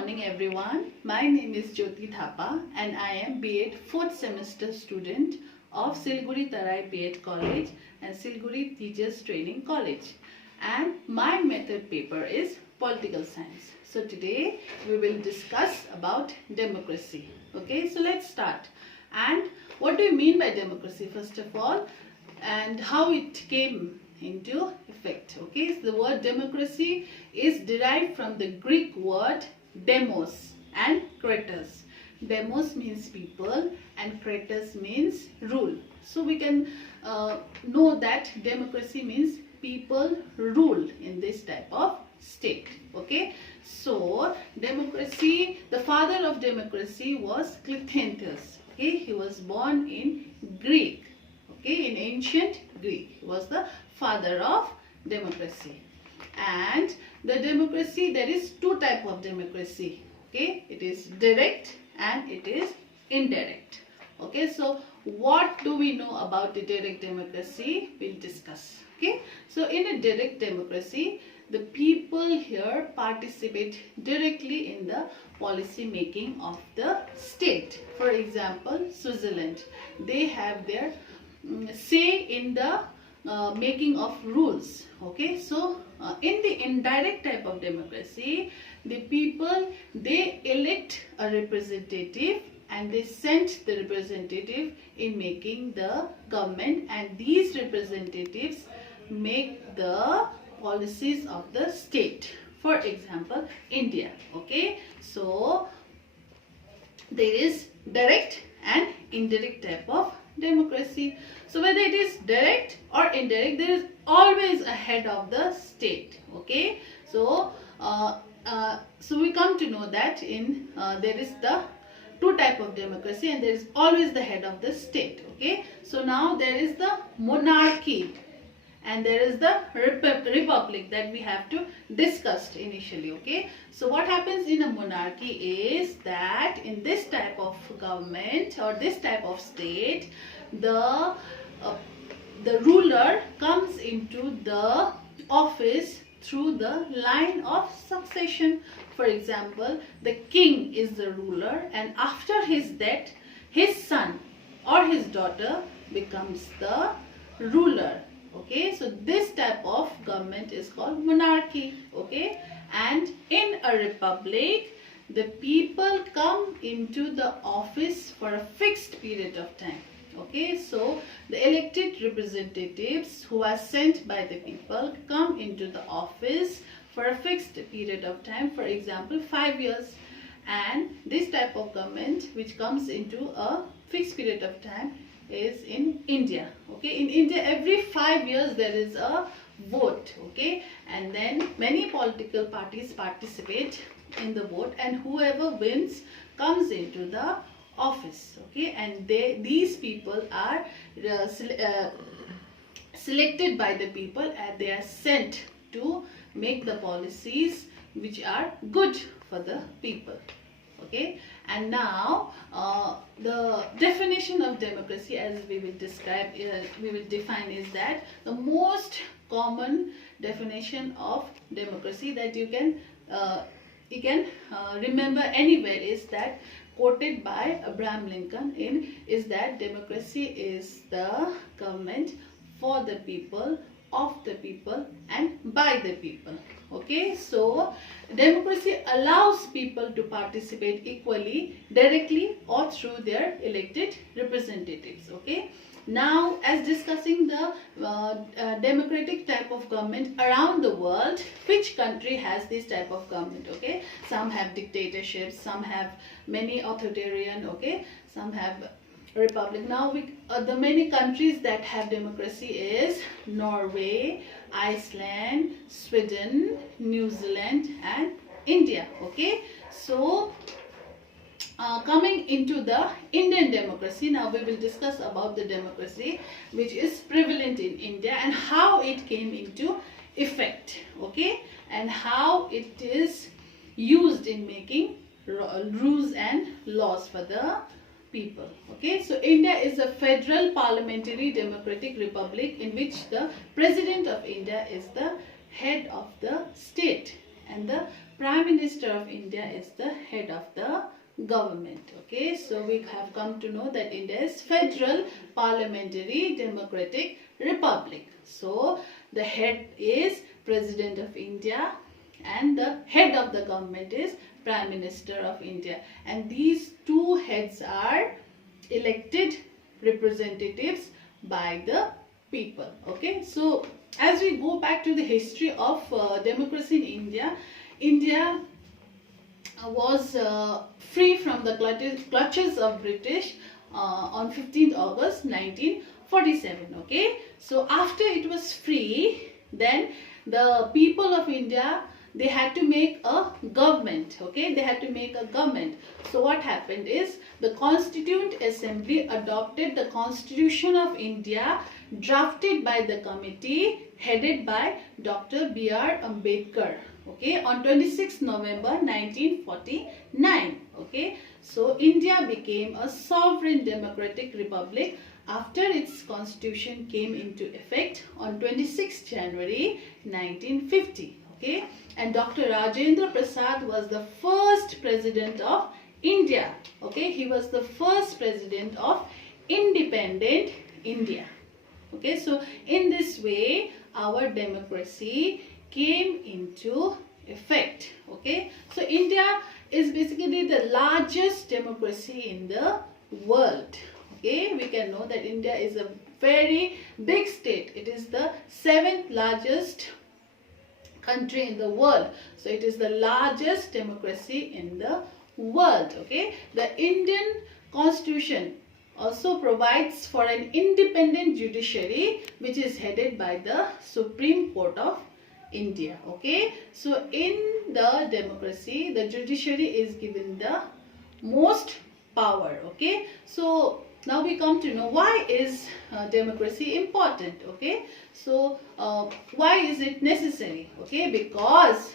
morning everyone. My name is JYOTI THAPA and I am B.Ed 4th semester student of Siliguri Tarai B.Ed College and Siliguri Teachers Training College. And my method paper is Political Science. So today we will discuss about democracy. Okay, so let's start. And what do you mean by democracy first of all, and how it came into effect? Okay, so the word democracy is derived from the Greek word demos and kratos. Demos means people and kratos means rule. So we can know that democracy means people rule in this type of state. Okay, so democracy, the father of democracy was Cleanthes. Okay, he was born in Greek. Okay, in ancient Greek, he was the father of democracy. And the democracy, there is two types of democracy. Okay, it is direct and it is indirect. Okay, so what do we know about the direct democracy? We'll discuss. Okay, so in a direct democracy, the people here participate directly in the policy making of the state. For example, Switzerland, they have their say in the making of rules. Okay, so in the indirect type of democracy, the people, they elect a representative and they send the representative in making the government, and these representatives make the policies of the state. For example, India. Okay, so there is direct and indirect type of democracy. So whether it is direct or indirect, there is always a head of the state. Okay, so so we come to know that in there is the two type of democracy and there is always the head of the state. Okay, so now there is the monarchy and there is the republic that we have to discuss initially. Okay, so what happens in a monarchy is that in this type of government or this type of state, the ruler comes into the office through the line of succession. For example, the king is the ruler and after his death, his son or his daughter becomes the ruler. Okay, so this type of government is called monarchy. Okay, and in a republic, the people come into the office for a fixed period of time. Okay, so the elected representatives who are sent by the people come into the office for a fixed period of time, for example 5 years. And this type of government which comes into a fixed period of time is in India. Okay, in India every 5 years there is a vote. Okay, and then many political parties participate in the vote and whoever wins comes into the office. Okay, and these people are selected by the people and they are sent to make the policies which are good for the people. Okay, and now the definition of democracy, as we will describe, we will define, is that the most common definition of democracy that you can remember anywhere is that quoted by Abraham Lincoln is that democracy is the government for the people, of the people and by the people. Okay, so democracy allows people to participate equally, directly or through their elected representatives. Okay, now as discussing the democratic type of government around the world, which country has this type of government? Okay, some have dictatorships, some have many authoritarian, okay, some have republic. Now the many countries that have democracy is Norway, Iceland, Sweden, New Zealand and India. Okay, so coming into the Indian democracy, now we will discuss about the democracy which is prevalent in India and how it came into effect. Okay, and how it is used in making rules and laws for the people. Okay, so India is a federal parliamentary democratic republic in which the president of India is the head of the state and the Prime Minister of India is the head of the government. Okay, so we have come to know that India is federal parliamentary democratic republic. So the head is President of India and the head of the government is Prime Minister of India, and these two heads are elected representatives by the people. Okay, so as we go back to the history of democracy in India, India was free from the clutches of British on 15th August 1947. Okay, so after it was free, then the people of India, they had to make a government. Okay, they had to make a government. So what happened is the Constituent Assembly adopted the Constitution of India drafted by the committee headed by Dr. B.R. Ambedkar. Okay, on 26 November 1949. Okay, so India became a sovereign democratic republic after its constitution came into effect on 26 January 1950. Okay, and Dr. Rajendra Prasad was the first president of India. Okay, he was the first president of independent India. Okay, so in this way our democracy came into effect. Okay, so India is basically the largest democracy in the world. Okay, we can know that India is a very big state. It is the 7th largest country in the world. So it is the largest democracy in the world. Okay, the Indian Constitution also provides for an independent judiciary which is headed by the Supreme Court of India. Okay, so in the democracy, the judiciary is given the most power. Okay, so now we come to know why is democracy important. Okay, so why is it necessary? Okay, because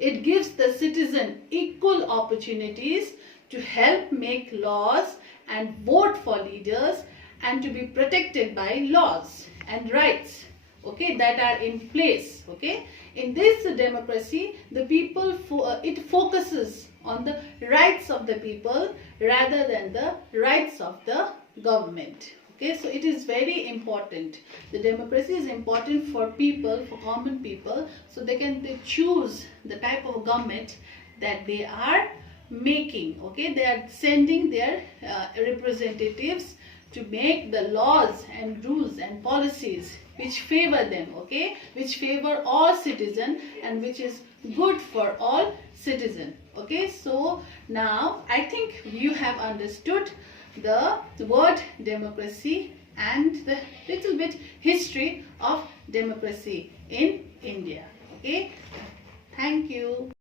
it gives the citizen equal opportunities to help make laws and vote for leaders and to be protected by laws and rights, okay, that are in place. Okay, in this democracy, the people it focuses on the rights of the people rather than the rights of the government. Okay, so it is very important. The democracy is important for people, for common people, so they choose the type of government that they are making. Okay, they are sending their representatives to make the laws and rules and policies which favor them. Okay, which favor all citizens and which is good for all citizens. Okay, so now I think you have understood the word democracy and the little bit history of democracy in India. Okay, thank you.